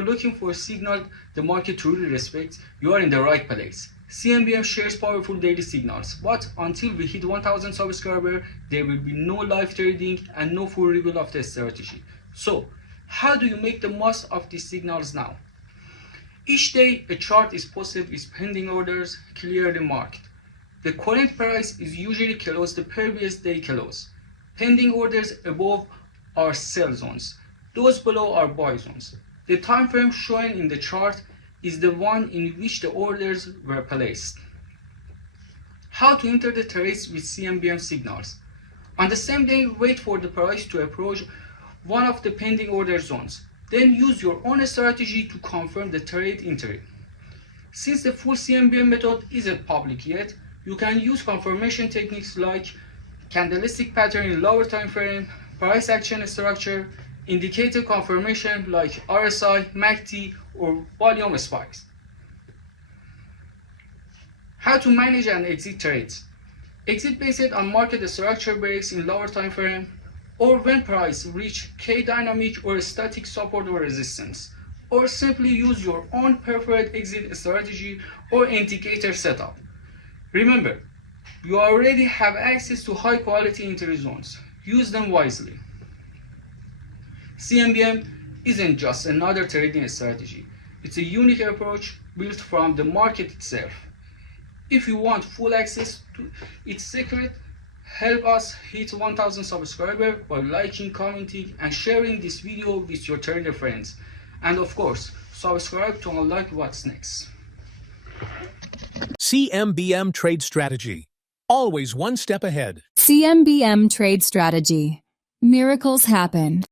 looking for a signal the market truly respects, you are in the right place. CMBM shares powerful daily signals, but until we hit 1000 subscribers, there will be no live trading and no full review of the strategy. So, how do you make the most of these signals now? Each day, a chart is posted with pending orders clearly marked. The current price is usually close the previous day close. Pending orders above are sell zones. Those below are buy zones. The time frame shown in the chart is the one in which the orders were placed. How to enter the trades with CMBM signals? On the same day, wait for the price to approach one of the pending order zones. Then use your own strategy to confirm the trade entry. Since the full CMBM method isn't public yet, you can use confirmation techniques like candlestick pattern in lower time frame, price action structure, indicator confirmation like RSI, MACD, or volume spikes. How to manage and exit trades? Exit based on market structure breaks in lower time frame, or when price reach K dynamic or static support or resistance, or simply use your own preferred exit strategy or indicator setup. Remember, you already have access to high quality entry zones. Use them wisely. CMBM isn't just another trading strategy. It's a unique approach built from the market itself. If you want full access to its secret, help us hit 1000 subscribers by liking, commenting, and sharing this video with your trader friends. And of course, subscribe to unlock what's next. CMBM Trade Strategy. Always one step ahead. CMBM Trade Strategy. Miracles happen.